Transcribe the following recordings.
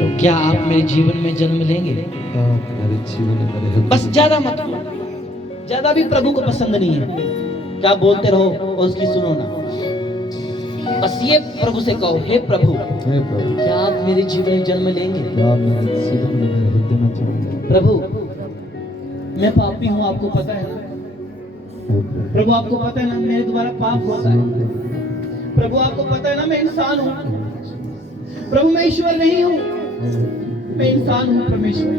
तो क्या आप मेरे जीवन में जन्म लेंगे? मेरे जीवन में मेरे हृदय बस ज्यादा मत बोलो, ज्यादा भी प्रभु को पसंद नहीं है। क्या बोलते रहो और उसकी सुनो ना। बस ये प्रभु से कहो, हे प्रभु हे प्रभु, क्या आप मेरे जीवन में जन्म लेंगे? क्या आप मेरे जीवन में मेरे हृदय में जन्म लेंगे? प्रभु मैं पापी हूँ, आपको पता है ना। हे प्रभु, प्रभु आपको पता है ना मेरे द्वारा पाप होता है। प्रभु आपको पता है ना मैं इंसान हूँ। प्रभु मैं ईश्वर नहीं हूँ, मैं इंसान हूँ परमेश्वर।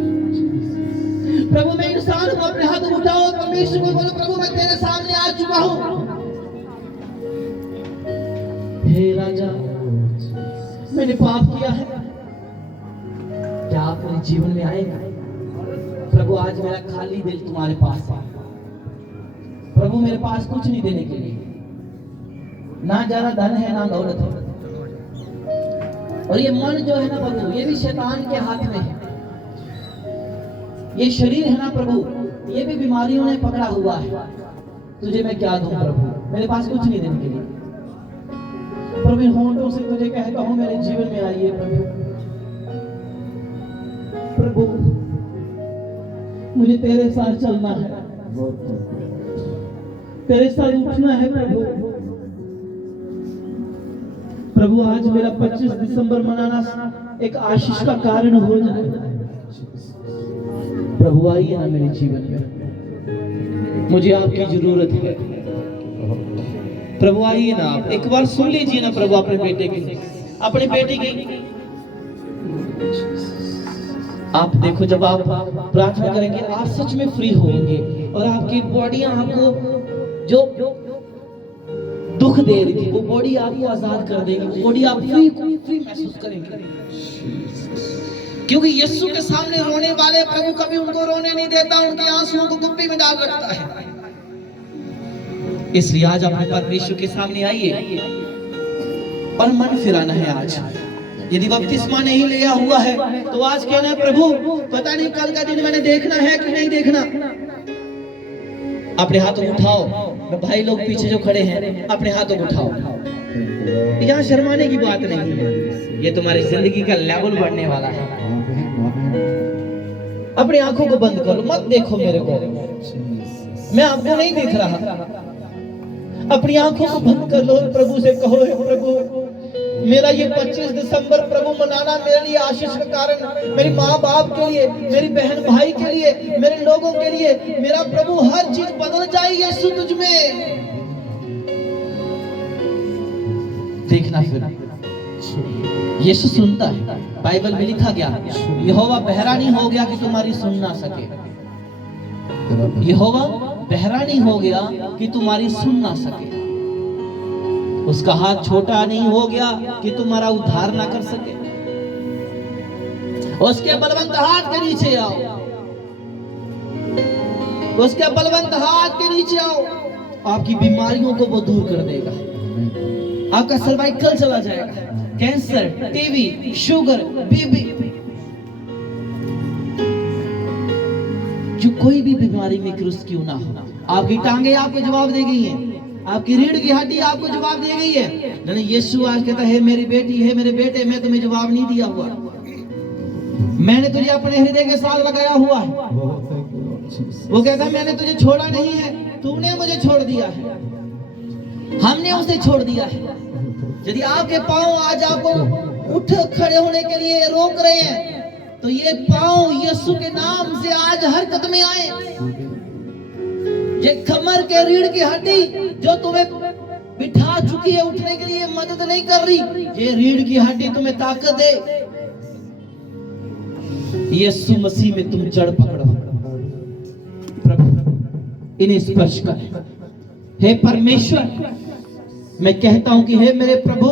प्रभु मैं इंसान हूँ, अपने हाथ उठाओ परमेश्वर को बोलो, प्रभु मैं तेरे सामने आ चुका हूँ। हे राजा मैंने पाप किया है, क्या आप मेरे जीवन में आएगा? प्रभु आज मेरा खाली दिल तुम्हारे पास है। प्रभु मेरे पास कुछ नहीं देने के लिए, ना ज्यादा धन है ना दौलत है। और ये मन जो है ना प्रभु, ये भी शैतान के हाथ में है। ये शरीर है ना प्रभु, ये भी बीमारियों ने पकड़ा हुआ है। तुझे मैं क्या दूं प्रभु, मेरे पास कुछ नहीं देने के लिए। प्रभु इन होंठों से तुझे कहता हूं मेरे जीवन में आइए प्रभु। प्रभु मुझे तेरे साथ चलना है, तेरे साथ उठना है प्रभु। प्रभु आज मेरा 25 दिसंबर मनाना एक आशीष का कारण हो जाए। प्रभु आइए ना मेरे जीवन में, मुझे आपकी जरूरत है। प्रभु आइए ना, आप एक बार सुन लीजिए ना प्रभु अपने बेटे की, अपने बेटे की। आप देखो जब आप प्रार्थना करेंगे आप सच में फ्री होंगे और आपकी बॉडी आपको जो दुख दे रही थी वो बॉडी आपको आजाद कर देगी। बॉडी आप फ्री महसूस करेंगे, क्योंकि यीशु के सामने रोने वाले प्रभु कभी उनको रोने नहीं देता, उनके आंसुओं को कुप्पी में डाल रखता है। इसलिए आज अपने परमेश्वर के सामने आइए और मन फिराना है। आज यदि बपतिस्मा नहीं लिया हुआ है तो आज कहना है प्रभु पता नहीं कल का दिन मैंने देखना है कि नहीं देखना। अपने हाथों को उठाओ, भाई लोग पीछे जो खड़े हैं अपने हाथों को उठाओ। यहाँ शर्माने की बात नहीं है, ये तुम्हारी जिंदगी का लेवल बढ़ने वाला है। अपनी आंखों को बंद करो, मत देखो मेरे को, मैं आपको नहीं देख रहा। अपनी आंखों को बंद कर लो, प्रभु से कहो हे प्रभु मेरा ये 25 दिसंबर प्रभु मनाना मेरे लिए आशीष का कारण, मेरी माँ बाप के लिए, मेरी बहन भाई के लिए, मेरे लोगों के लिए, मेरा प्रभु हर चीज बदल जाए यीशु तुझ में। देखना फिर यीशु सुनता है। बाइबल में लिखा गया यहोवा बहरा नहीं हो गया कि तुम्हारी सुन ना सके। यहोवा बहरा नहीं हो गया कि तुम्हारी सुन ना सके। उसका हाथ छोटा नहीं हो गया कि तुम्हारा उद्धार ना कर सके। उसके बलवंत हाथ के नीचे आओ, उसके बलवंत हाथ के नीचे आओ, आपकी बीमारियों को वो दूर कर देगा। आपका सर्वाइकल चला जाएगा, कैंसर, टीबी, शुगर, बीपी, जो कोई भी बीमारी में ग्रस्त क्यों ना हो, आपकी टांगे आपको जवाब दे गई हैं, आपकी रीढ़ की हड्डी आपको जवाब दे गई है। यानी यीशु आज कहता है मेरी बेटी है, मेरे बेटे, मैं तुम्हें जवाब नहीं दिया हुआ, मैंने तुझे अपने हृदय के साथ लगाया हुआ है। वो कहता है मैंने तुझे छोड़ा नहीं है, तूने मुझे छोड़ दिया है, हमने उसे छोड़ दिया है। यदि आपके पांव आज आपको उठ खड़े होने के लिए रोक रहे हैं तो ये पांव यीशु के नाम से आज हरकत में आए। ये कमर के रीढ़ की हड्डी जो तुम्हें बिठा चुकी है, उठने के लिए मदद नहीं कर रही, ये रीढ़ की हड्डी तुम्हें ताकत दे। यीशु मसीह में तुम जड़ पकड़ो। प्रभु इन्हें स्पर्श कर। हे परमेश्वर मैं कहता हूं कि हे मेरे प्रभु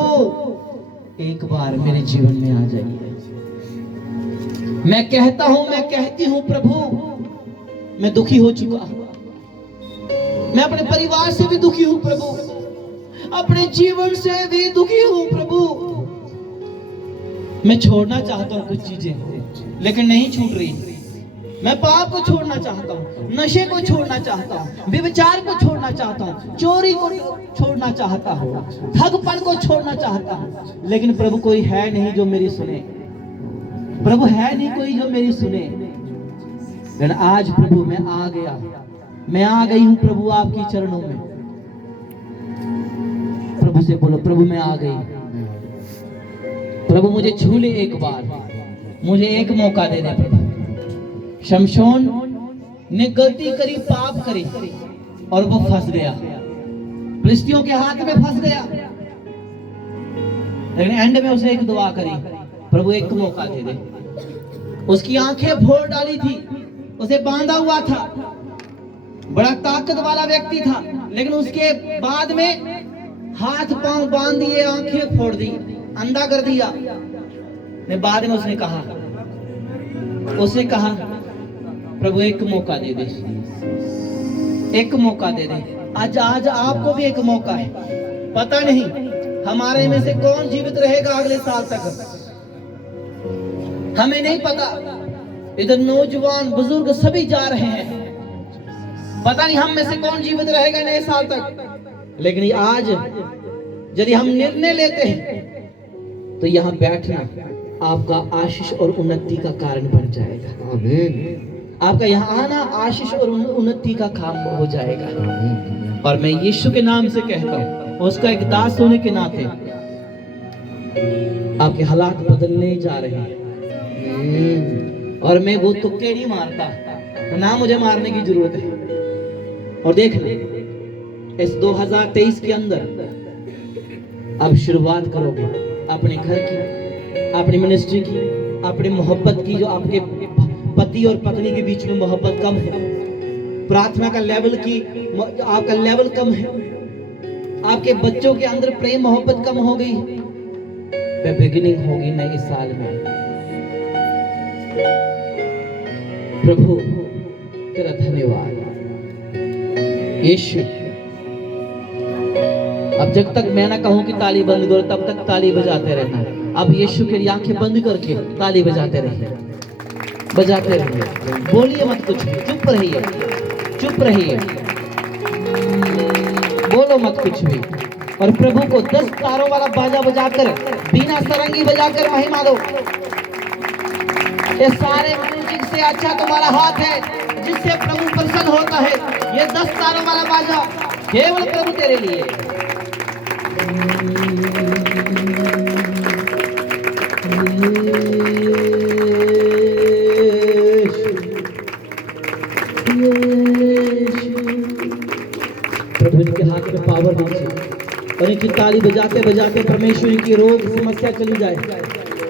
एक बार मेरे जीवन में आ जाइए। मैं कहता हूं, मैं कहती हूं प्रभु मैं दुखी हो चुका हूं, मैं अपने परिवार से भी दुखी हूं प्रभु, अपने जीवन से भी दुखी हूं प्रभु। मैं छोड़ना चाहता हूं कुछ चीजें लेकिन नहीं छूट रही। मैं पाप को छोड़ना चाहता हूं, नशे को छोड़ना चाहता हूं, व्यभिचार को छोड़ना चाहता हूं, चोरी को छोड़ना चाहता हूं, ठगपन को छोड़ना चाहता हूं, लेकिन प्रभु कोई है नहीं जो मेरी सुने। प्रभु है नहीं कोई जो मेरी सुने, लेकिन आज प्रभु मैं आ गया, मैं आ गई हूं प्रभु आपकी चरणों में। प्रभु से बोलो, प्रभु मैं आ गई, प्रभु मुझे छू ले एक बार, मुझे एक मौका दे दे प्रभु। शमशोन ने गलती करी, पाप करी और वो फंस गया, फिलिस्तियों के हाथ में फंस गया। लेकिन एंड में उसने एक दुआ करी, प्रभु एक मौका दे दे। उसकी आंखें फोड़ डाली थी, उसे बांधा हुआ था, बड़ा ताकत वाला व्यक्ति था, लेकिन उसके बाद में हाथ पांव बांध दिए, आंखें फोड़ दी, अंधा कर दिया। ने बाद में उसने कहा प्रभु एक मौका दे दे, एक मौका दे दे। आज आपको भी एक मौका है। पता नहीं हमारे में से कौन जीवित रहेगा अगले साल तक, हमें नहीं पता। इधर नौजवान बुजुर्ग सभी जा रहे हैं, पता नहीं हम में से कौन जीवित रहेगा नए साल तक। लेकिन आज यदि हम निर्णय लेते हैं तो यहाँ बैठना आपका आशीष और उन्नति का कारण बन जाएगा। आमीन। आपका यहाँ आना आशीष और उन्नति का काम हो जाएगा। और मैं यीशु के नाम से कहता हूँ, उसका एक दास होने के नाते आपके हालात बदलने जा रहे हैं। और मैं वो तुक्के नहीं मारता, ना मुझे मारने की जरूरत है। और देख ले, इस 2023 के अंदर अब शुरुआत करोगे अपने घर की, अपनी मिनिस्ट्री की, अपनी मोहब्बत की। जो आपके पति और पत्नी के बीच में मोहब्बत कम है, प्रार्थना का लेवल की आपका लेवल कम है, आपके बच्चों के अंदर प्रेम मोहब्बत कम हो गई, वह बिगिनिंग होगी नए साल में। प्रभु तेरा धन्यवाद यीशु। अब जब तक मैं ना कहूं कि ताली बंद करो, तब तक ताली बजाते रहना। अब यीशु के लिए आंखें बंद करके ताली बजाते रहिए, बजाते रहिए, बोलिए मत कुछ भी, चुप रहिए, चुप रहिए, बोलो मत कुछ भी। और प्रभु को 10 तारों वाला बाजा बजाकर, बिना सरंगी बजाकर महिमा दो। ये सारे म्यूजिक से अच्छा तुम्हारा हाथ है जिससे प्रभु प्रसन्न होता है। ये 10 तारों वाला बाजा केवल प्रभु तेरे लिए। प्रभु इनके हाथ में पावर दीजिए और इनकी ताली बजाते बजाते परमेश्वर की रोग समस्या चली जाए,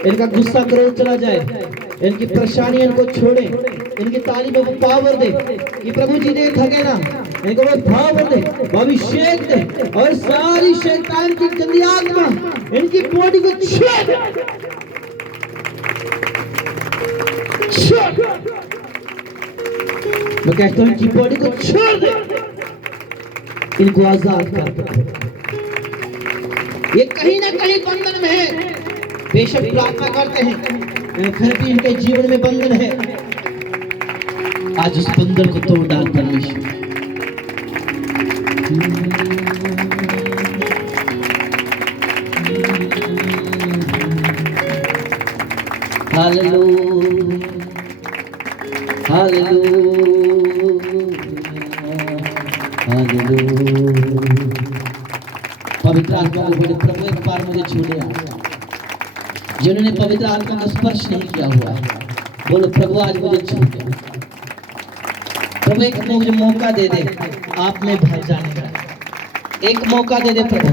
इनका गुस्सा क्रोध चला जाए, इनकी परेशानी इनको छोड़े। इनकी ताली में वो पावर दे कि प्रभु जी ने थके ना, इनको वो पावर दे, वो अभिषेक दे और सारी शैतान की गंदी आत्मा इनकी बॉडी को छोड़। मैं कहता हूं इनकी बॉडी को छोड़ दे, इनको आजाद कर। ये कहीं ना कहीं बंधन में है, बेशक प्रार्थना करते हैं फिर भी इनके जीवन में बंधन है। आज उस बंधन को तोड़ डाल परमेश्वर। Hallelujah, hallelujah, hallelujah. पवित्र आत्मा को बोले, प्रभु एक बार मुझे छू ले। जिन्होंने पवित्र आत्मा का स्पर्श नहीं किया हुआ है, बोलो प्रभु आज मुझे छू ले। प्रभु एक मुझे मौका दे दे आप में भर जाने का, एक मौका दे दे प्रभु।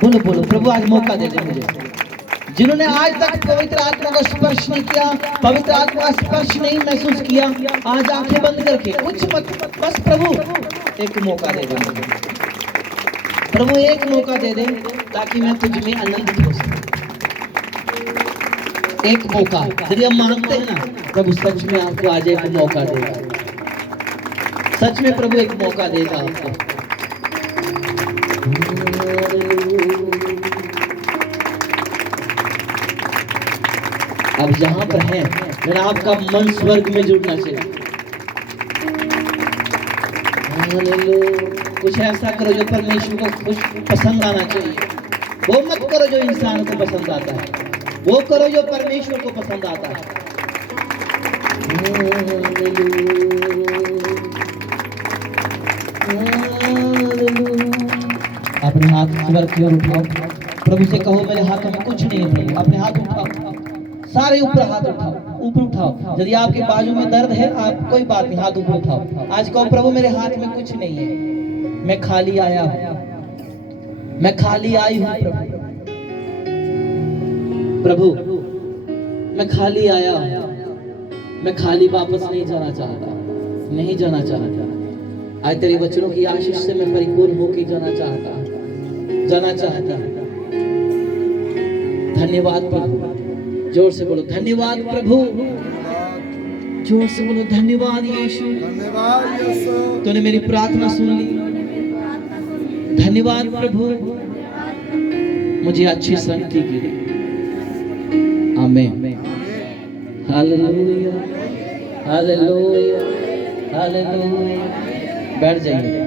बोलो बोलो प्रभु आज मौका दे दे मुझे। जिन्होंने आज तक पवित्र आत्मा का स्पर्श नहीं किया, पवित्र आत्मा का स्पर्श नहीं महसूस किया, आज आंखें बंद करके कुछ मत, बस प्रभु एक मौका दे दे मुझे। प्रभु एक मौका दे दे ताकि मैं तुझ में आनंदित हो सकूं। एक मौका यदि हम मांगते हैं ना, प्रभु सच में आपको आज एक मौका देगा। सच में प्रभु एक मौका देगा आपको। अब जहां पर है मेरा आपका मन स्वर्ग में जुड़ना चाहिए। कुछ ऐसा करो जो परमेश्वर को खुश पसंद आना चाहिए। वो मत करो जो इंसान को पसंद आता है, वो करो जो परमेश्वर को पसंद आता है। अपने हाथ स्वर्ग की ओर उठाओ, प्रभु से कहो मेरे हाथों में कुछ नहीं है प्रभु। अपने हाथ उठाओ, सारे ऊपर हाथ उठाओ, ऊपर उठाओ। यदि आपके बाजू में दर्द है, आप कोई बात नहीं, हाथ ऊपर उठाओ। आज कहो प्रभु मेरे हाथ में कुछ नहीं है, मैं खाली आया हूं, मैं खाली आई हूं प्रभु, मैं खाली आया हूं, मैं खाली वापस नहीं जाना चाहता, नहीं जाना चाहता। आज तेरे वचनों की आशीष से मैं परिपूर्ण होकर जाना चाहता, जाना चाहता। धन्यवाद प्रभु, जोर से बोलो धन्यवाद प्रभु, जोर से बोलो धन्यवाद यीशु, धन्यवाद यीशु, तूने मेरी प्रार्थना सुन ली। धन्यवाद प्रभु, मुझे अच्छी संगति की। आमीन। Hallelujah, hallelujah, hallelujah. बैठ जाइए।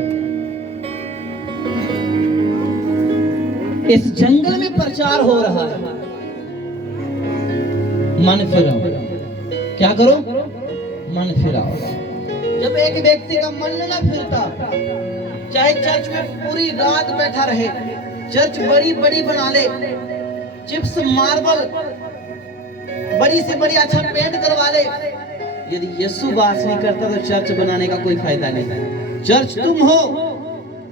इस जंगल में प्रचार हो रहा है, मन फिराओ। क्या करो? मन फिराओ। जब एक व्यक्ति का मन न फिरता, चाहे चर्च में पूरी रात बैठा रहे, चर्च बड़ी बड़ी बना ले, चिप्स मार्बल बड़ी से बड़ी अच्छा पेंट करवा ले, यदि यीशु बात नहीं करता तो चर्च बनाने का कोई फायदा नहीं। चर्च तुम हो,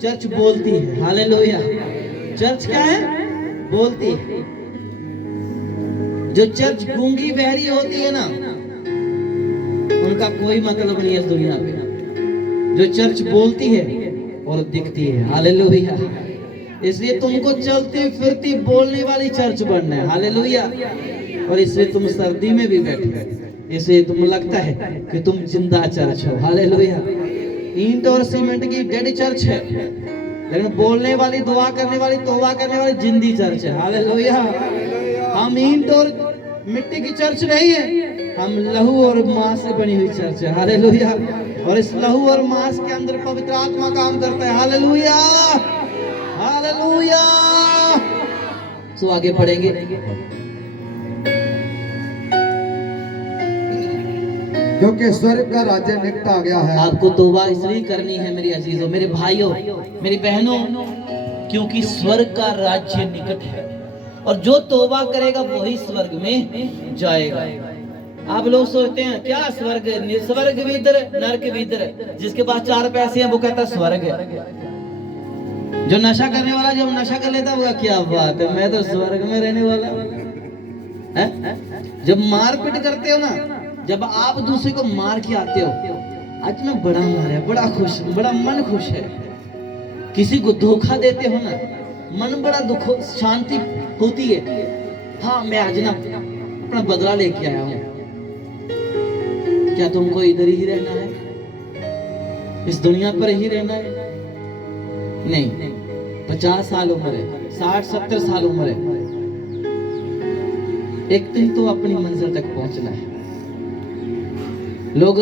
चर्च बोलती है। हालेलुया। चर्च क्या है? बोलती है। जो चर्च गूंगी बहरी होती है ना, उनका कोई मतलब नहीं है इस दुनिया पे। जो चर्च बोलती है और दिखती है। हालेलुया। इसलिए तुमको चलती फिरती बोलने वाली चर्च बनना है। हालेलुया। और इसलिए तुम सर्दी में भी बैठे, इसलिए तुम लगता है कि तुम जिंदा चर्च हो। हालेलुया। ईंट और सीमेंट की डेड चर्च है, लेकिन बोलने वाली, दुआ करने वाली, तौबा करने वाली जिंदी चर्च है। हालेलुया। हम ईंट और मिट्टी की चर्च नहीं है, हम लहू और मांस से बनी हुई चर्च है। हालेलुया। और इस लहू और मांस के अंदर पवित्र आत्मा काम करता है। Hallelujah, hallelujah. सो आगे पढ़ेंगे। क्योंकि स्वर्ग का राज्य निकट आ गया है। आपको तौबा इसलिए करनी है मेरे अजीजों, मेरे भाइयों, मेरी बहनों, क्योंकि स्वर्ग का राज्य निकट है। और जो तौबा करेगा वही स्वर्ग में जाएगा। आप लोग सोचते हैं क्या स्वर्ग, स्वर्ग भी इधर, नरक भी इधर। जिसके पास 4 पैसे हैं वो कहता है स्वर्ग है। जो नशा करने वाला जब नशा कर लेता है, क्या बात है, मैं तो स्वर्ग में रहने वाला है। जब मारपीट करते हो ना, जब आप दूसरे को मार के आते हो, आज मैं बड़ा मारा, बड़ा खुश, बड़ा मन खुश है। किसी को धोखा देते हो ना, मन बड़ा दुख, शांति होती है। हाँ, मैं आज ना अपना बदला लेके आया हूं। क्या तुमको इधर ही रहना है? इस दुनिया पर ही रहना है? नहीं। 50 साल उम्र है, 60-70 साल उम्र है, एक दिन तो अपनी मंजिल तक पहुंचना है। लोग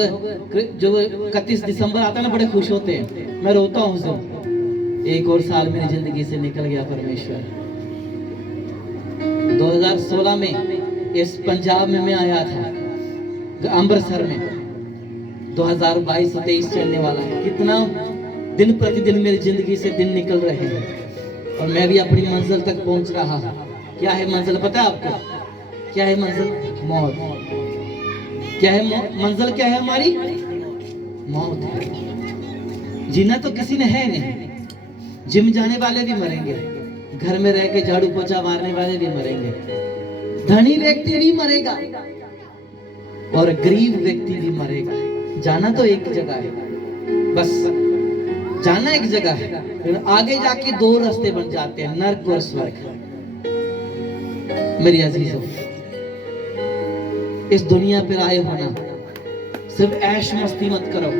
जो 31 दिसंबर आता है ना, बड़े खुश होते हैं। मैं रोता हूँ सब, एक और साल मेरी जिंदगी से निकल गया। परमेश्वर 2016 में इस पंजाब में मैं आया था, अमृतसर में। 2022-23 चलने वाला है। कितना दिन प्रतिदिन मेरी जिंदगी से दिन निकल रहे हैं और मैं भी अपनी मंजिल तक पहुंच रहा हूं। क्या है मंजिल पता है आपको? क्या है मंजिल? मौत। क्या है मंजिल? क्या है हमारी? मौत है। जीना तो किसी ने है नहीं। जिम जाने वाले भी मरेंगे, घर में रह के झाड़ू पोछा मारने वाले भी मरेंगे, धनी व्यक्ति भी मरेगा और गरीब व्यक्ति भी मरेगा। जाना तो एक जगह है, बस जाना एक जगह है, फिर आगे जाके 2 रास्ते बन जाते हैं, नरक और स्वर्ग। मेरी अजीजों, इस दुनिया पर आए होना, सिर्फ ऐश मस्ती मत करो,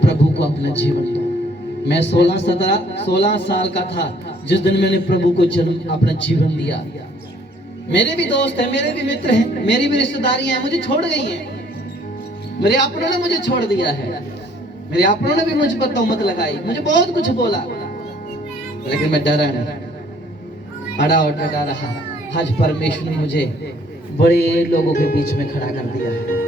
प्रभु को अपना जीवन दो। मैं 16 साल का था जिस दिन मैंने प्रभु को जन्म अपना जीवन दिया। मेरे भी दोस्त हैं, मेरे भी मित्र हैं, मेरी भी रिश्तेदारियां हैं, मुझे छोड़ गई हैं। मेरे अपनों ने मुझे छोड़ दिया है, मेरे अपनों ने भी मुझ पर तोहमत लगाई, मुझे बहुत कुछ बोला, लेकिन मैं डरा नहीं, अड़ा और डरा रहा। आज परमेश्वर ने मुझे बड़े लोगों के बीच में खड़ा कर दिया है।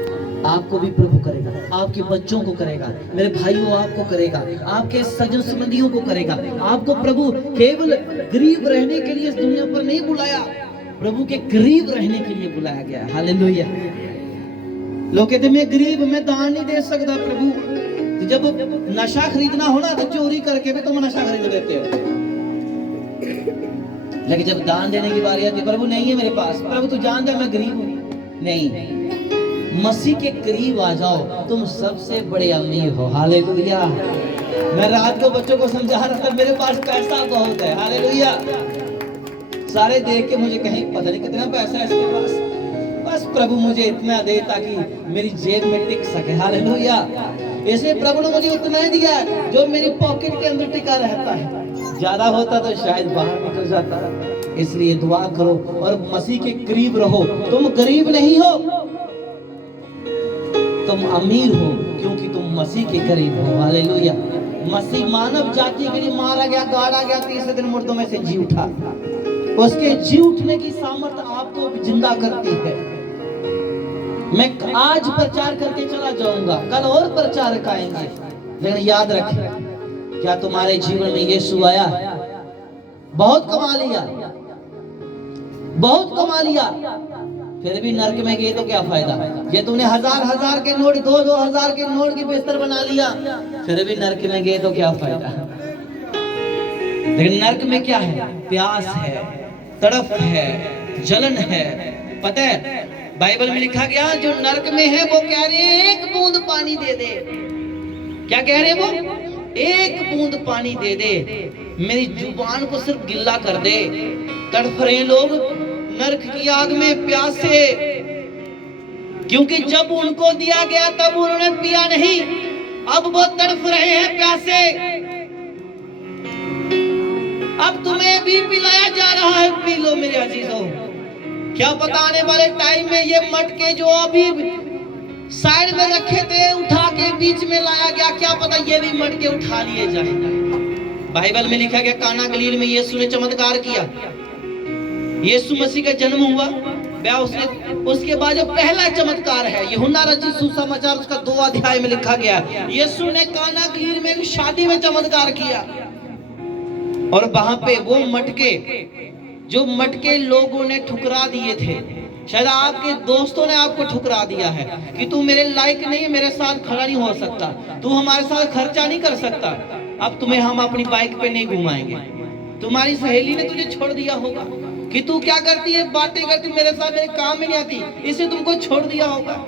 आपको भी प्रभु करेगा, आपके बच्चों को करेगा, मेरे भाइयों आपको करेगा, आपके सजन संबंधियों को करेगा। आपको प्रभु केवल गरीब रहने के लिए इस दुनिया पर नहीं बुलाया, प्रभु के करीब रहने के लिए बुलाया गया। हालेलुया। लोग कहते मैं गरीब, मैं दान नहीं दे सकता प्रभु। तो जब नशा खरीदना हो ना तो चोरी करके भी तुम नशा खरीद लेते हो, लेकिन जब दान देने की बारी आती है, प्रभु नहीं है मेरे पास, प्रभु तू जानता है मैं गरीब हूँ। नहीं, मसीह के करीब आ जाओ, तुम सबसे बड़े अमीर हो। हालेलुया। मैं रात को बच्चों को समझा रहा था, मेरे पास पैसा बहुत है। हालेलुया। सारे देख के मुझे कहीं पता नहीं कितना पैसा है इसके पास, बस प्रभु मुझे इतना दे ताकि मेरी जेब में टिक सके। हालेलुया। इसलिए प्रभु ने मुझे उतना ही दिया है जो मेरी पॉकेट के अंदर टिका रहता है। ज्यादा होता तो शायद बाहर निकल जाता। इसलिए दुआ करो और मसीह के करीब रहो। तुम गरीब नहीं हो, तुम अमीर हो, क्योंकि तुम मसीह के करीब हो। हालेलुया। मसीह मानव जाति के लिए मारा गया, गाड़ा गया, तीसरे दिन मुर्दों में से जी उठा। उसके जी उठने की सामर्थ आपको जिंदा करती है। मैं आज प्रचार करके चला जाऊंगा, कल और प्रचारक आएंगे, लेकिन याद रखें, क्या तुम्हारे जीवन में यीशु आया? बहुत कमा लिया, बहुत कमा लिया, फिर भी नरक में गए तो क्या फायदा? ये तुमने हजार के नोट, 2,000 के नोट की बिस्तर बना लिया, फिर भी नरक में गए तो क्या फायदा? लेकिन नरक में क्या है? प्यास है, तड़प है, जलन है। पता है बाइबल में लिखा गया, जो नरक में है वो कह रहे हैं एक बूंद पानी दे दे। क्या कह रहे हैं वो? एक बूंद पानी दे दे, मेरी जुबान को सिर्फ गिल्ला कर दे। तड़प रहे लोग नरक की आग में प्यासे, क्योंकि जब उनको दिया गया तब उन्होंने पिया नहीं, अब वो तड़प रहे हैं प्यासे। अब तुम्हें भी पिलाया जा रहा है, पी लो मेरे अजीजों। क्या पता आने वाले टाइम में ये मटके जो अभी साइड में रखे थे उठा के बीच में लाया गया, क्या पता ये भी मटके उठा लिए जाए। बाइबल में लिखा गया काना गलील में यीशु ने चमत्कार किया। यीशु मसीह का जन्म हुआ, उसके बाद जो पहला चमत्कार है यूहन्ना रचित सुसमाचार उसका 2 अध्याय में लिखा गया, यीशु ने काना गलील में एक शादी में चमत्कार किया। और वहां पे वो मटके, जो मटके लोगों ने ठुकरा दिए थे, शायद आपके दोस्तों ने आपको ठुकरा दिया है कि तू मेरे लायक नहीं है, मेरे साथ खड़ा नहीं हो सकता, तू हमारे साथ खर्चा नहीं कर सकता, अब तुम्हें हम अपनी बाइक पे नहीं घुमाएंगे। तुम्हारी सहेली ने तुझे छोड़ दिया होगा कि तू क्या करती है, बातें करती मेरे साथ, मेरे काम में नहीं आती, इसे तुमको छोड़ दिया होगा।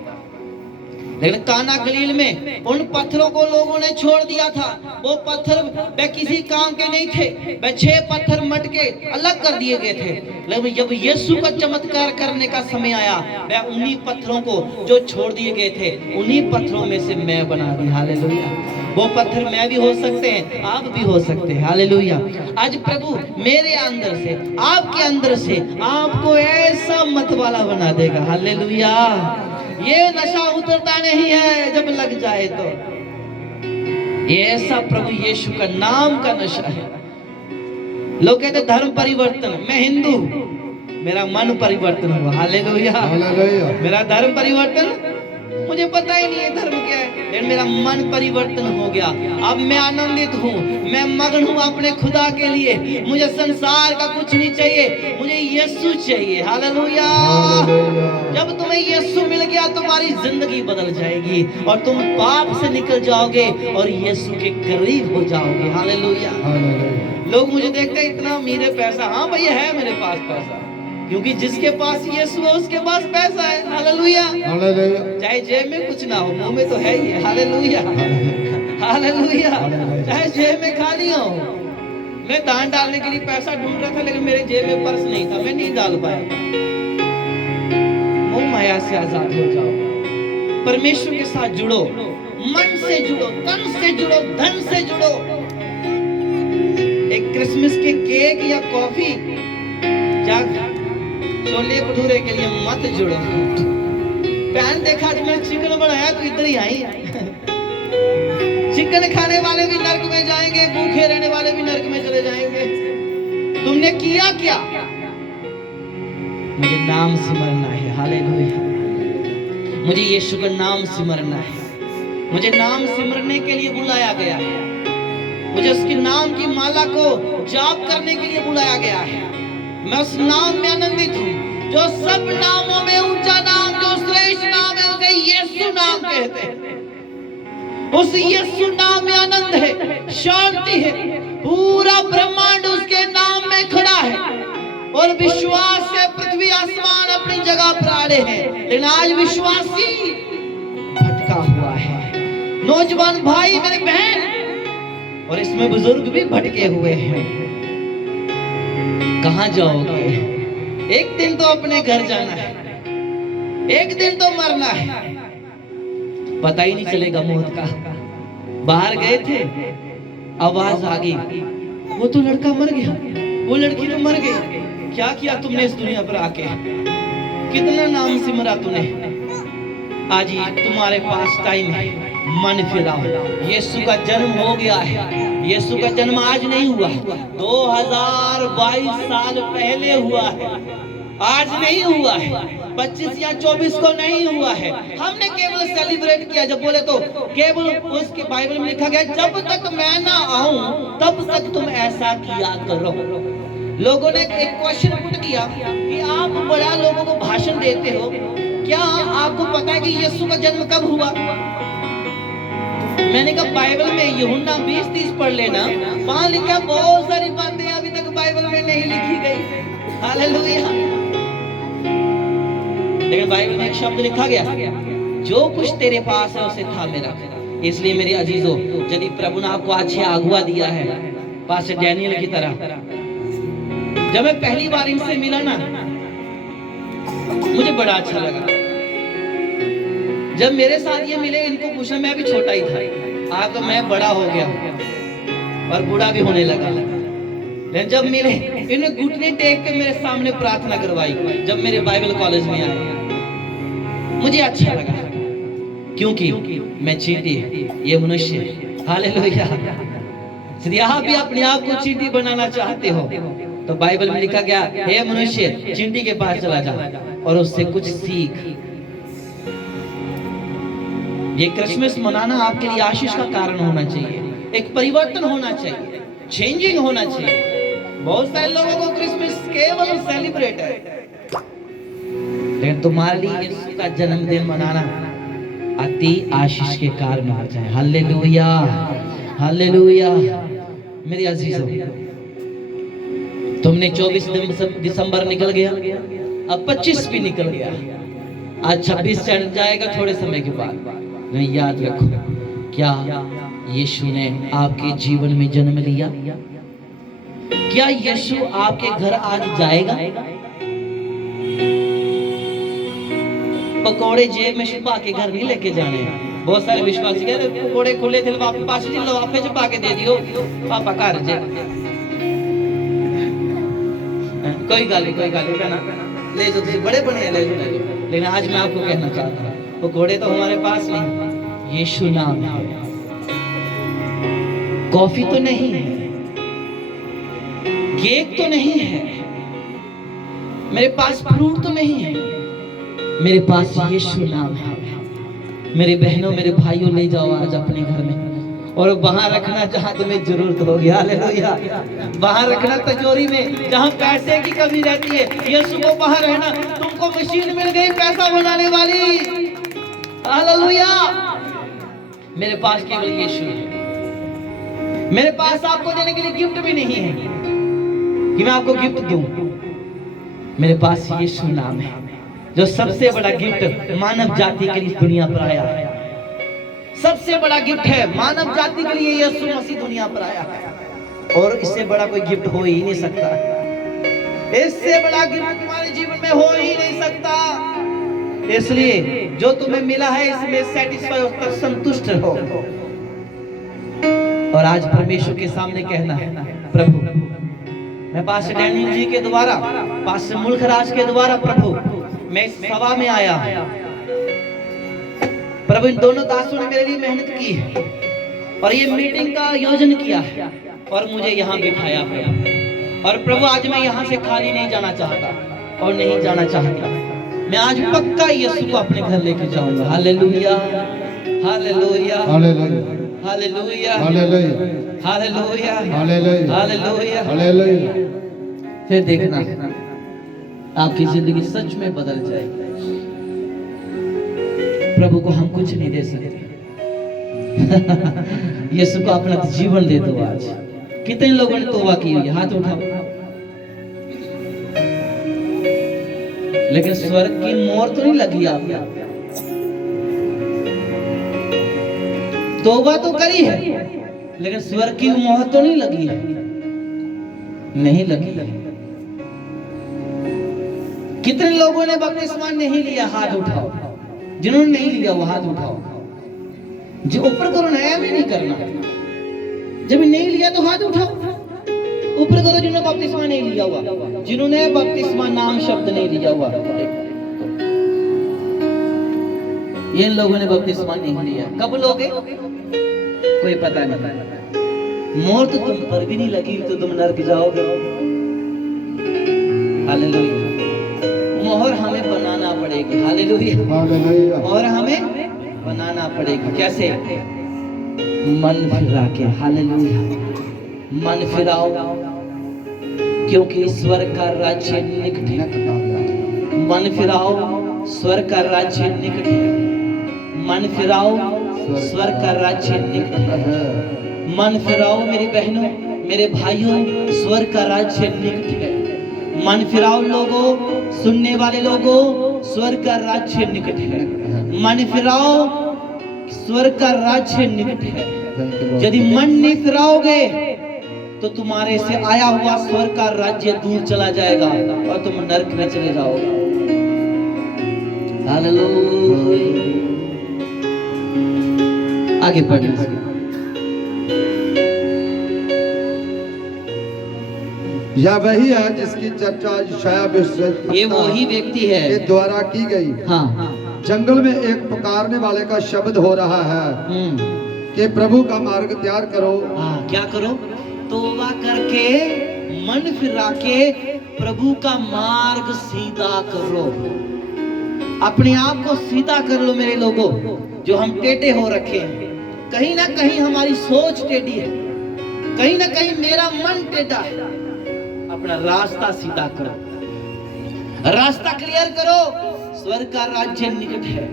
लेकिन काना गलील में उन पत्थरों को लोगों ने छोड़ दिया था। वो पत्थर वे किसी काम के नहीं थे, वे 6 पत्थर मटके अलग कर दिए गए थे। लेकिन जब यीशु का चमत्कार करने का समय आया, वे उन्हीं पत्थरों को जो छोड़ दिए गए थे, उन्हीं पत्थरों में से मैं बना दी। हालेलुया। वो पत्थर मैं भी हो सकते हैं, आप भी हो सकते हैं। हालेलुया। आज प्रभु मेरे अंदर से, आपके अंदर से आपको ऐसा मत वाला बना देगा। हालेलुया। ये नशा उतरता नहीं है जब लग जाए तो, ये ऐसा प्रभु यीशु का नाम का नशा है। लोग कहते धर्म परिवर्तन, मैं हिंदू, मेरा मन परिवर्तन हुआ। हालेलुया। मेरा धर्म परिवर्तन, मुझे पता ही नहीं है धर्म क्या है, लेकिन मेरा मन परिवर्तन हो गया। अब मैं आनंदित हूँ, मैं मगन हूँ अपने खुदा के लिए। मुझे संसार का कुछ नहीं चाहिए, मुझे यीशु चाहिए। हालेलुया। जब तुम्हें यीशु मिल गया तुम्हारी जिंदगी बदल जाएगी और तुम पाप से निकल जाओगे और यीशु के करीब हो जाओगे। हालेलुया। लोग मुझे देखते हैं इतना अमीर है, पैसा, हाँ भैया है मेरे पास पैसा, क्योंकि जिसके पास यीशु है उसके पास पैसा है। हालेलुया। चाहे जेब में कुछ ना हो, मुंह में तो है ही है। हालेलुया। हालेलुया। चाहे जेब में खाली हो। मैं दान डालने के लिए पैसा ढूंढ रहा था, लेकिन मेरे जेब में पर्स नहीं था, मैं नहीं डाल पाया। मोह माया से आजाद हो जाओ, परमेश्वर के साथ जुड़ो, मन से जुड़ो, तन से जुड़ो, धन से जुड़ो। एक क्रिसमस के केक या कॉफी या छोले भटूरे के लिए मत जुड़ो। बहन देखा आज मैंने चिकन बनाया तो इधर ही आई, चिकन खाने वाले भी नर्क में जाएंगे, भूखे रहने वाले भी नर्क में चले जाएंगे। तुमने किया क्या? मुझे नाम सिमरना है। हालेलुया। मुझे यीशु का नाम सिमरना है। मुझे नाम सिमरने के लिए बुलाया गया है। मुझे उसके नाम की माला को जाप करने के लिए बुलाया गया है। मैं उस नाम में आनंदित हूँ जो सब नामों में ऊंचा नाम, जो श्रेष्ठ नाम है, उसे यीशु नाम कहते हैं। उस यीशु नाम में आनंद है, शांति है। पूरा ब्रह्मांड उसके नाम में खड़ा है और विश्वास से पृथ्वी आसमान अपनी जगह पर आड़े हैं। लेकिन आज विश्वासी भटका हुआ है। नौजवान भाई, मेरे बहन और इसमें बुजुर्ग भी भटके हुए हैं। कहां जाओगे? एक दिन तो अपने घर जाना है, एक दिन तो मरना है। पता ही नहीं चलेगा मौत का। बाहर गए थे, आवाज आ गई, वो तो लड़का मर गया, वो लड़की तो मर गई। क्या किया तुमने इस दुनिया पर आके? कितना नाम सिमरा तूने? आज ही तुम्हारे पास टाइम है, मन फिराओ। यीशु का जन्म हो गया है। यीशु का जन्म आज नहीं हुआ, 2022 साल पहले हुआ है, आज नहीं हुआ है, 25 या 24 को नहीं हुआ है। हमने केवल सेलिब्रेट किया। जब बोले तो केवल उसके बाइबल में लिखा गया, जब तक मैं ना आऊं तब तक तुम ऐसा किया करो। लोगों ने एक क्वेश्चन पुट किया कि आप बड़ा लोगों को भाषण देते हो, क्या आपको पता है कि यीशु का जन्म कब हुआ? मैंने कहा बाइबल में यूहन्ना 20:30 पढ़ लेना, वहां लिखा बहुत सारी बातें अभी तक बाइबल में नहीं लिखी गई। हालेलुया। लेकिन बाइबल में एक शब्द लिखा गया, जो कुछ तेरे पास है उसे थामे रख। इसलिए मेरे अजीजों, यदि प्रभु ने आपको अच्छे अगुआ दिया है, पास्टर डैनियल की तरह, जब मैं पहली बार इनसे मिला ना, मुझे बड़ा अच्छा लगा। जब मेरे साथ ये मिले, इनको पूछा, मैं भी छोटा ही था, आज तो मैं बड़ा हो गया और बूढ़ा भी होने लगा। लेकिन जब मिले, इन्होंने घुटने टेक के मेरे सामने प्रार्थना करवाई। जब मेरे बाइबल कॉलेज में आए, मुझे अच्छा लगा, क्योंकि मैं चींटी, ये मनुष्य। हालेलुया। यदि आप भी अपने आप को चींटी बनाना चाहते हो तो बाइबल में लिखा गया, हे मनुष्य, चींटी के पास चला जा और उससे कुछ सीख। ये क्रिसमस मनाना आपके लिए आशीष का कारण होना चाहिए, एक परिवर्तन होना चाहिए, चेंजिंग होना चाहिए। बहुत सारे लोगों को क्रिसमस केवल सेलिब्रेट है, लेकिन तुम्हारे लिए यीशु का जन्मदिन मनाना अति आशीष के कारण हो जाए। Hallelujah, hallelujah. मेरे अजीजों, तुमने 24 दिसंबर निकल गया, अब 25 भी निकल गया, आज 26 चढ़ जाएगा थोड़े समय के बाद। नहीं, याद रखो, क्या यीशु ने आपके जीवन में जन्म लिया? क्या यीशु आपके घर आज जाएगा? पकोड़े जेब में छुपा के घर नहीं लेके जाने। बहुत सारे विश्वासी कह रहे पकोड़े खुले थे, पास लिफाफे छुपा के दे दियो पापा घर जे। कोई गाली ना ले जो, बड़े बड़े ले जो। लेकिन आज मैं आपको कहना चाहता हूँ, पकोड़े तो हमारे पास नहीं, यीशु नाम है। कॉफी तो नहीं है, केक तो नहीं है, मेरे पास फ्रूट तो नहीं है, मेरे पास यीशु नाम है। मेरे बहनों, मेरे भाइयों, ले जाओ आज अपने घर में, और वहां रखना जहां तुम्हें जरूरत होगी। हालेलुया। वहां रखना तिजोरी में जहां पैसे की कमी रहती है, यीशु को बाहर रहना। तुमको मशीन मिल गई पैसा बनाने वाली। हालेलुया। मेरे पास केवल यीशु है। मेरे पास आपको देने के लिए गिफ्ट भी नहीं है कि मैं आपको गिफ्ट दूं। मेरे पास यीशु नाम है, जो सबसे बड़ा गिफ्ट मानव जाति के लिए दुनिया पर आया है। सबसे बड़ा गिफ्ट है मानव जाति के लिए, यीशु मसीह दुनिया पर आया है। और इससे बड़ा कोई गिफ्ट हो ही नहीं सकता। इससे बड़ा गिफ्ट तुम्हारे जीवन में हो ही नहीं सकता। इसलिए जो तुम्हें मिला है, इसमें सेटिस्फाई होकर संतुष्ट रहो। और आज परमेश्वर के सामने कहना है, प्रभु, मैं पास्टर डैनियल जी के द्वारा, पास्टर मुल्खराज के द्वारा, प्रभु, मैं इस सभा में आया। प्रभु, इन दोनों दासों ने मेरे लिए मेहनत की है। और ये मीटिंग का आयोजन किया है और मुझे यहाँ बिठाया है। और प्रभु आज मैं यहाँ से खाली नहीं जाना चाहता और नहीं जाना चाहता। मैं आज पक्का यीशु को अपने घर लेके जाऊंगा। Hallelujah, hallelujah, hallelujah, hallelujah, hallelujah, hallelujah, hallelujah. फिर देखना आपकी जिंदगी सच में बदल जाएगी। प्रभु को हम कुछ नहीं दे सकते। यीशु को अपना जीवन दे दो। आज कितने लोगों ने तौबा की हुई, हाथ उठाओ। लेकिन स्वर्ग की मोहर तो नहीं लगी आपने। तौबा तो करी है लेकिन स्वर्ग की मोहर तो नहीं लगी है, नहीं लगी है। कितने लोगों ने बपतिस्मा नहीं लिया, हाथ उठाओ। जिन्होंने नहीं लिया वो हाथ उठाओ। जो ऊपर करो, नया भी नहीं करना। जब नहीं लिया तो हाथ उठाओ, ऊपर करो। जिन्होंने बपतिस्मा नहीं लिया हुआ, जिन्होंने बपतिस्मा नाम शब्द नहीं लिया हुआ, ये लोगों ने बपतिस्मा नहीं लिया। कब लोगे कोई पता नहीं। मोहर तो तुम पर भी नहीं लगी तो तुम नरक जाओगे। हालेलुया। मोहर हमें बनाना पड़ेगी। हालेलुया, मोहर हमें बनाना पड़ेगी। कैसे? मन फिरा के। हालेलुया, मन फिराओ क्योंकि स्वर्ग का राज्य निकट है। मन फिराओ, स्वर्ग का राज्य निकट है। मन फिराओ, स्वर्ग का राज्य निकट है। मन फिराओ मेरी बहनों, मेरे भाइयों, स्वर्ग का राज्य निकट है। मन फिराओ लोगों, सुनने वाले लोगों, स्वर्ग का राज्य निकट है। मन फिराओ, स्वर्ग का राज्य निकट है। यदि मन नहीं फिराओगे तो तुम्हारे से आया हुआ स्वर्ग का राज्य दूर चला जाएगा और तुम नरक में चले जाओगे। हालेलुया। आगे बढ़िए। यह वही है जिसकी चर्चा यशायाह भविष्यद्वक्ता ये वही व्यक्ति है के द्वारा की गई। हाँ। जंगल में एक पुकारने वाले का शब्द हो रहा है कि प्रभु का मार्ग तैयार करो। हाँ, क्या करो? तौबा करके, मन फिरा के प्रभु का मार्ग सीधा करो। अपने आप को सीधा कर लो मेरे लोगों, जो हम टेढ़े हो रखे हैं। कहीं ना कहीं हमारी सोच टेढ़ी है, कहीं ना कहीं मेरा मन टेढ़ा है। अपना रास्ता सीधा करो, रास्ता क्लियर करो। स्वर्ग का राज्य निकट है।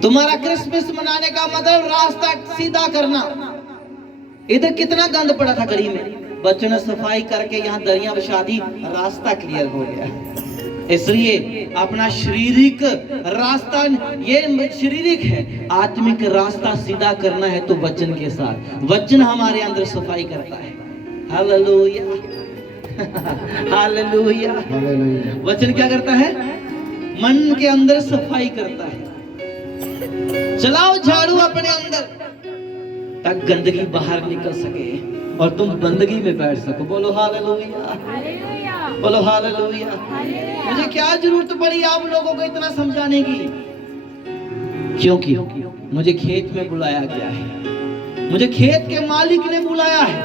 तुम्हारा क्रिसमस मनाने का मतलब रास्ता सीधा करना। इधर कितना गंद पड़ा था गली में, बच्चों ने सफाई करके यहाँ दरियां बिछा दी, रास्ता क्लियर हो गया। इसलिए अपना शारीरिक रास्ता, ये शारीरिक है, आत्मिक रास्ता सीधा करना है तो वचन के साथ। वचन हमारे अंदर सफाई करता है। Hallelujah, hallelujah. वचन क्या करता है? मन के अंदर सफाई करता है। चलाओ झाड़ू अपने अंदर ताकि गंदगी बाहर निकल सके और तुम बंदगी में बैठ सको। बोलो हालेलुया, बोलो हालेलुया। मुझे क्या जरूरत पड़ी आप लोगों को इतना समझाने की? क्योंकि मुझे खेत में बुलाया गया है, मुझे खेत के मालिक ने बुलाया है।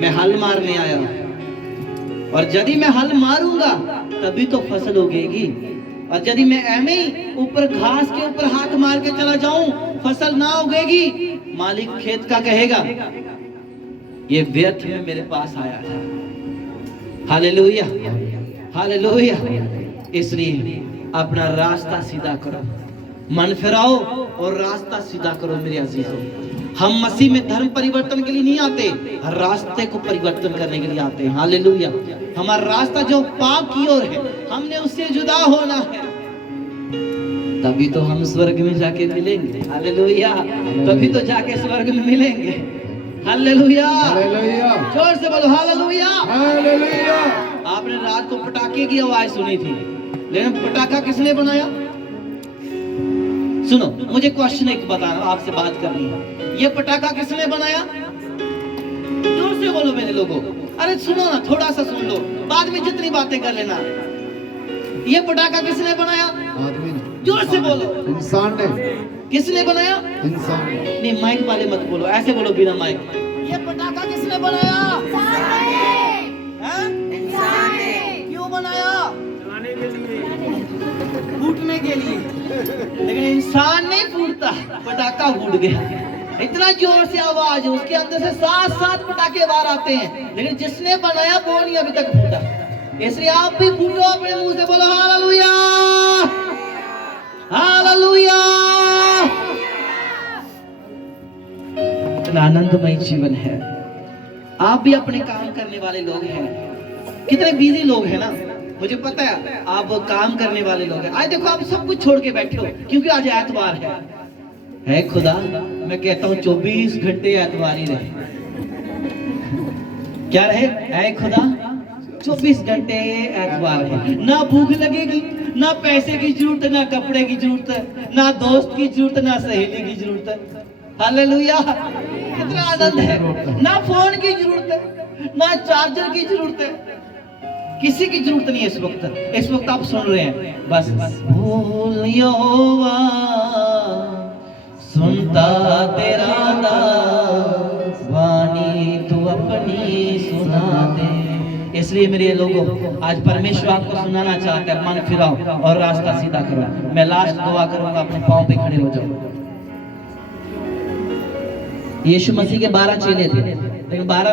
मैं हल मारने आया हूं और यदि मैं हल मारूंगा तभी तो फसल उगेगी। और यदि मैं ऐमे ऊपर घास के ऊपर हाथ मार के चला जाऊं, फसल ना उगेगी। मालिक खेत का कहेगा ये व्यर्थ में मेरे पास आया था। Hallelujah, hallelujah. इसलिए अपना रास्ता सीधा करो, मन फिराओ और रास्ता सीधा करो मेरे अजीजों। हम मसीह में धर्म परिवर्तन के लिए नहीं आते, रास्ते को परिवर्तन करने के लिए आते हैं। हालेलुया। हमारा रास्ता जो पाप की ओर है, हमने उससे जुदा होना है, तभी तो हम स्वर्ग में जाके मिलेंगे। हालेलुया, तभी तो जाके स्वर्ग में मिलेंगे। Hallelujah, hallelujah. जोर से बोलो हालेलुया, हालेलुया। आपने रात को पटाखे की आवाज सुनी थी, लेकिन पटाखा किसने बनाया? सुनो, मुझे क्वेश्चन एक बताना, आपसे बात करनी है। ये पटाखा किसने बनाया? जोर से बोलो मेरे लोगों। अरे सुनो ना, थोड़ा सा सुन लो, बाद में जितनी बातें कर लेना। ये पटाखा किसने बनाया? आदमी ने, जोर से बोलो। इंसान ने, किसने बनाया? इंसान ने। नहीं, माइक वाले मत बोलो, ऐसे बोलो बिना माइक। ये पटाखा किसने बनाया? हैं? क्यों बनाया? फूटने के लिए। लेकिन इंसान नहीं फूटता, पटाखा फूट गया। इतना जोर से आवाज है, उसके अंदर से 7-7 पटाखे बाहर आते हैं, लेकिन जिसने बनाया वो नहीं अभी तक फूटा। इसलिए आप भी फूटो, अपने मुंह से बोलो हालेलुया, हालेलुया। इतना आनंदमय जीवन है। आप भी अपने काम करने वाले लोग हैं, कितने बिजी लोग हैं ना, मुझे पता है आप काम करने वाले लोग हैं। आज देखो आप सब कुछ छोड़ के बैठे हो, क्योंकि आज एतवार है खुदा, मैं कहता हूँ 24 घंटे एतवार ही रहे। क्या रहे? है खुदा 24 घंटे एतवार है। ना भूख लगेगी, ना पैसे की जरूरत, ना कपड़े की जरूरत, ना दोस्त की जरूरत, ना सहेली की जरूरत। हालेलुया, कितना आनंद है। ना फोन की जरूरत है, ना चार्जर की जरूरत है, किसी की जरूरत नहीं है इस वक्त। इस वक्त आप सुन रहे हैं, बस भूल यहोवा सुनता तेरा दास, वाणी तू अपनी सुना दे। इसलिए मेरे लोगों, आज परमेश्वर आपको सुनाना चाहता है, मन फिराओ और रास्ता सीधा करो। मैं लास्ट दुआ करूंगा, अपने पांव पे खड़े हो जाओ। यीशु मसीह के 12 चेले थे, लेकिन 12